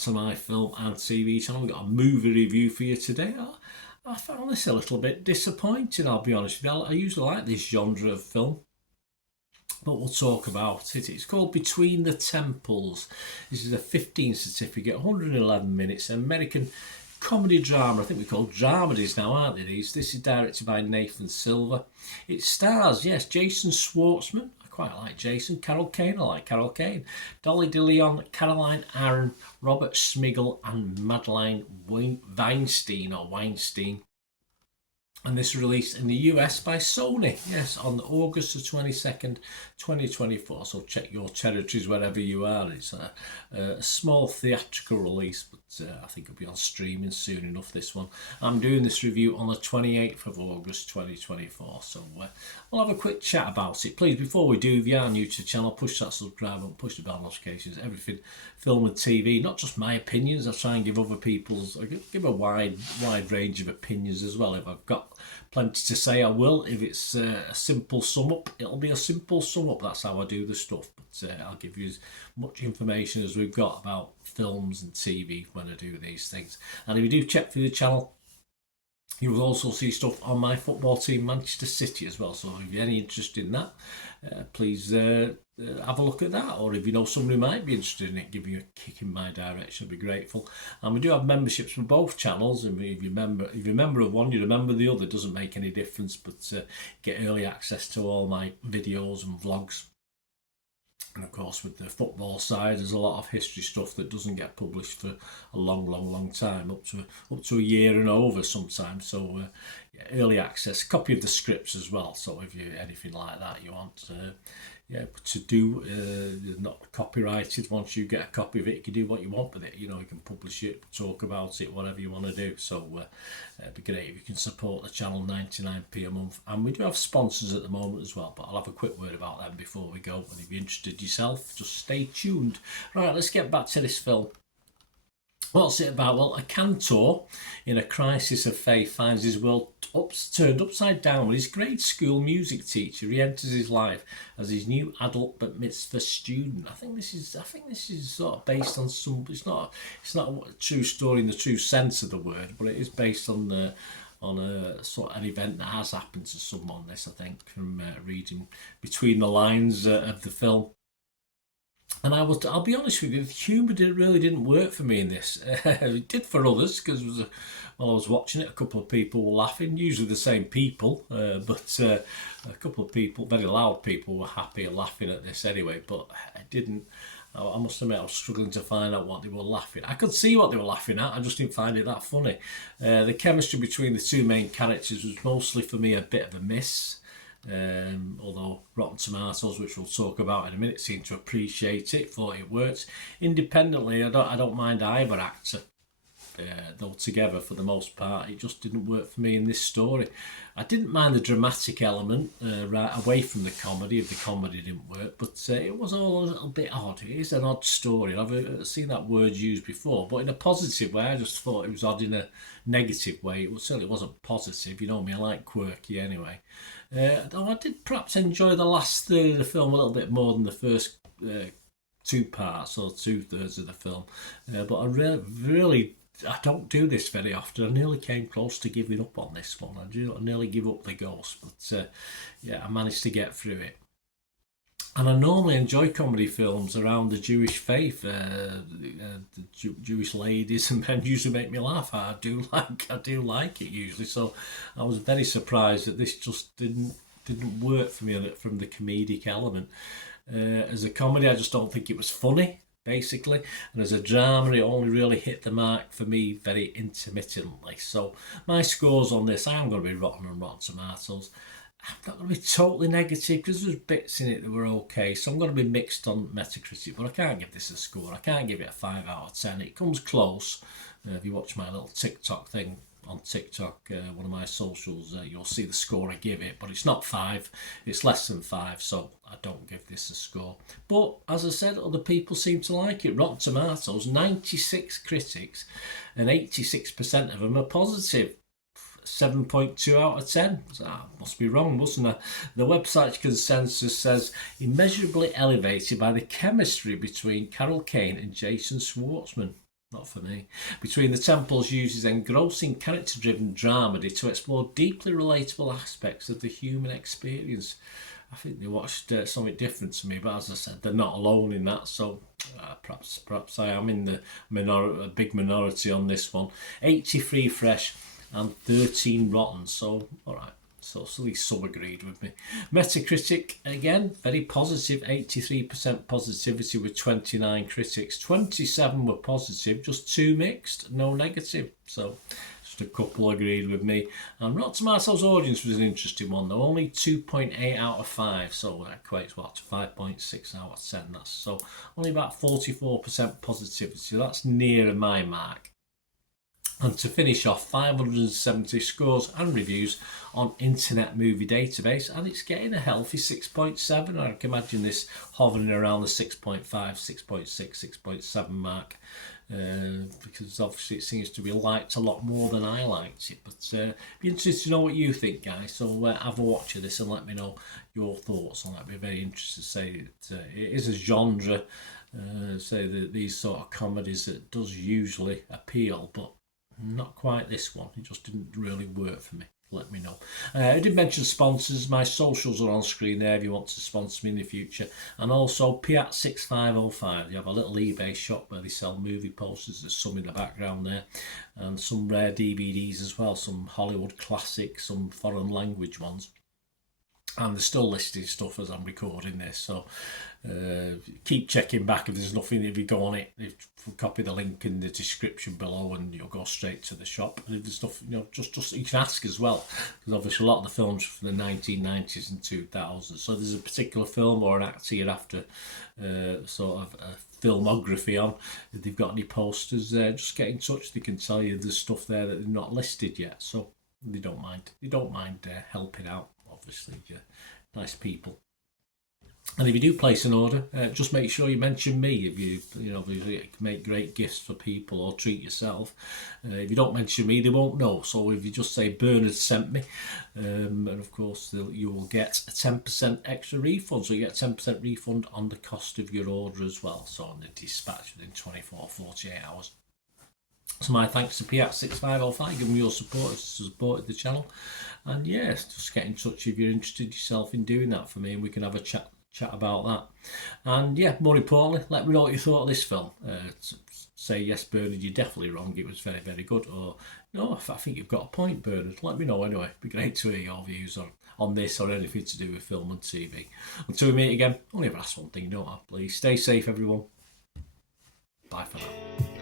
to my film and TV channel. We've got a movie review for you today. I found this a little bit disappointing, I'll be honest with you. I usually like this genre of film, but we'll talk about it. It's called Between the Temples. This is a 15 certificate, 111 minutes, American comedy drama. I think we call dramadies now, aren't they? This is directed by Nathan Silver. It stars, yes, Jason Schwartzman. I quite like Jason. Carol Kane, I like Carol Kane. Dolly DeLeon, Caroline Aaron, Robert Smigel, and Madeline Weinstein. And this was released in the US by Sony, yes, on August the 22nd, 2024. So check your territories wherever you are. It's a small theatrical release, but I think it'll be on streaming soon enough, this one. I'm doing this review on the 28th of August, 2024. So we'll have a quick chat about it. Please, before we do, if you are new to the channel, push that subscribe button, push the bell notifications, everything film and TV, not just my opinions. I try and give other people's, I give a wide range of opinions as well. If I've got plenty to say, I will. If it's a simple sum up, it'll be a simple sum up. That's how I do the stuff. But I'll give you as much information as we've got about films and TV when I do these things. And if you do check through the channel, you will also see stuff on my football team, Manchester City, as well. So if you're any interest in that, please have a look at that. Or if you know somebody who might be interested in it, give you a kick in my direction. I'd be grateful. And we do have memberships for both channels. And if you're a member of one, you remember the other. It doesn't make any difference. But get early access to all my videos and vlogs. And of course, with the football side, there's a lot of history stuff that doesn't get published for a long time, up to a year and over sometimes. So early access, copy of the scripts as well. So if you anything like that you want to do, not copyrighted. Once you get a copy of it, you can do what you want with it. You can publish it, talk about it, whatever you want to do. So it'd be great if you can support the channel, 99p a month. And we do have sponsors at the moment as well, but I'll have a quick word about them before we go. And if you're interested yourself, just stay tuned. Right, let's get back to this film. What's it about? Well, a cantor in a crisis of faith finds his world turned upside down when his grade school music teacher re-enters his life as his new adult but mitzvah student. I think this is sort of based on some. It's not a true story in the true sense of the word, but it is based on a sort of an event that has happened to someone. This, I think, from reading between the lines of the film. And I'll be honest with you, the humour really didn't work for me in this. It did for others, because while I was watching it, a couple of people were laughing, usually the same people, but a couple of people, very loud people, were happy and laughing at this anyway, but I must admit I was struggling to find out what they were laughing at. I could see what they were laughing at, I just didn't find it that funny. The chemistry between the two main characters was mostly, for me, a bit of a miss. Although Rotten Tomatoes, which we'll talk about in a minute, seemed to appreciate it, thought it works. Independently, I don't mind either actor, though together for the most part it just didn't work for me in this story. I didn't mind the dramatic element right away from the comedy, if the comedy didn't work, but it was all a little bit odd. It is an odd story. I've seen that word used before, but in a positive way. I just thought it was odd in a negative way. It certainly wasn't positive. You know me, I like quirky anyway. Though I did perhaps enjoy the last third of the film a little bit more than the first two parts or 2/3 of the film. But I really I don't do this very often. I nearly came close to giving up on this one. I nearly give up the ghost, but I managed to get through it. And I normally enjoy comedy films around the Jewish faith. The Jewish ladies and men usually make me laugh. I do like it usually. So I was very surprised that this just didn't work for me from the comedic element. As a comedy, I just don't think it was funny, basically. And as a drama, it only really hit the mark for me very intermittently. So my scores on this, I'm going to be rotten on Rotten Tomatoes. I'm not going to be totally negative, because there's bits in it that were okay. So I'm going to be mixed on Metacritic, but I can't give this a score. I can't give it a 5 out of 10. It comes close. If you watch my little TikTok thing on TikTok, one of my socials, you'll see the score I give it, but it's not 5. It's less than 5, so I don't give this a score. But as I said, other people seem to like it. Rotten Tomatoes, 96 critics and 86% of them are positive. 7.2 out of 10. So, must be wrong, mustn't I? The website's consensus says immeasurably elevated by the chemistry between Carol Kane and Jason Schwartzman. Not for me. Between the Temples uses engrossing character-driven dramedy to explore deeply relatable aspects of the human experience. I think they watched something different to me, but as I said, they're not alone in that, so perhaps I am in the a big minority on this one. 83 fresh and 13 rotten, so alright. So at least some agreed with me. Metacritic, again, very positive, 83% positivity with 29 critics. 27 were positive, just 2 mixed, no negative. So just a couple agreed with me. And Rotten Tomatoes audience was an interesting one, though. Only 2.8 out of 5, so that equates what to 5.6 out of 10. That's so only about 44% positivity. That's nearer my mark. And to finish off, 570 scores and reviews on Internet Movie Database, and it's getting a healthy 6.7. I can imagine this hovering around the 6.5, 6.6, 6.7 mark, because obviously it seems to be liked a lot more than I liked it. But be interested to know what you think, guys. So have a watch of this and let me know your thoughts on that. I'd be very interested to say that it is a genre, say that these sort of comedies that does usually appeal, but not quite this one. It just didn't really work for me. Let me know. I did mention sponsors. My socials are on screen there if you want to sponsor me in the future. And also Piat6505. They have a little eBay shop where they sell movie posters. There's some in the background there. And some rare DVDs as well. Some Hollywood classics, some foreign language ones. And they're still listing stuff as I'm recording this, so keep checking back if there's nothing. If you go on it, copy the link in the description below and you'll go straight to the shop. And if there's stuff, just you can ask as well, because obviously a lot of the films from the 1990s and 2000s, so there's a particular film or an actor you're after sort of a filmography on. If they've got any posters there, just get in touch. They can tell you there's stuff there that they're not listed yet, so they don't mind helping out. Obviously, nice people. And if you do place an order, just make sure you mention me. If you make great gifts for people or treat yourself, if you don't mention me, they won't know. So if you just say Bernard sent me, and of course you will get a 10% extra refund. So you get a 10% refund on the cost of your order as well. So on the dispatch within 48 hours. So my thanks to Piat6505, giving me your support, supported the channel. And yes, just get in touch if you're interested yourself in doing that for me, and we can have a chat about that. And yeah, more importantly, let me know what you thought of this film. Say yes, Bernard, you're definitely wrong. It was very, very good. Or no, I think you've got a point, Bernard. Let me know anyway. It'd be great to hear your views on this or anything to do with film and TV. Until we meet again, only ever ask one thing, don't I? Please stay safe, everyone. Bye for now.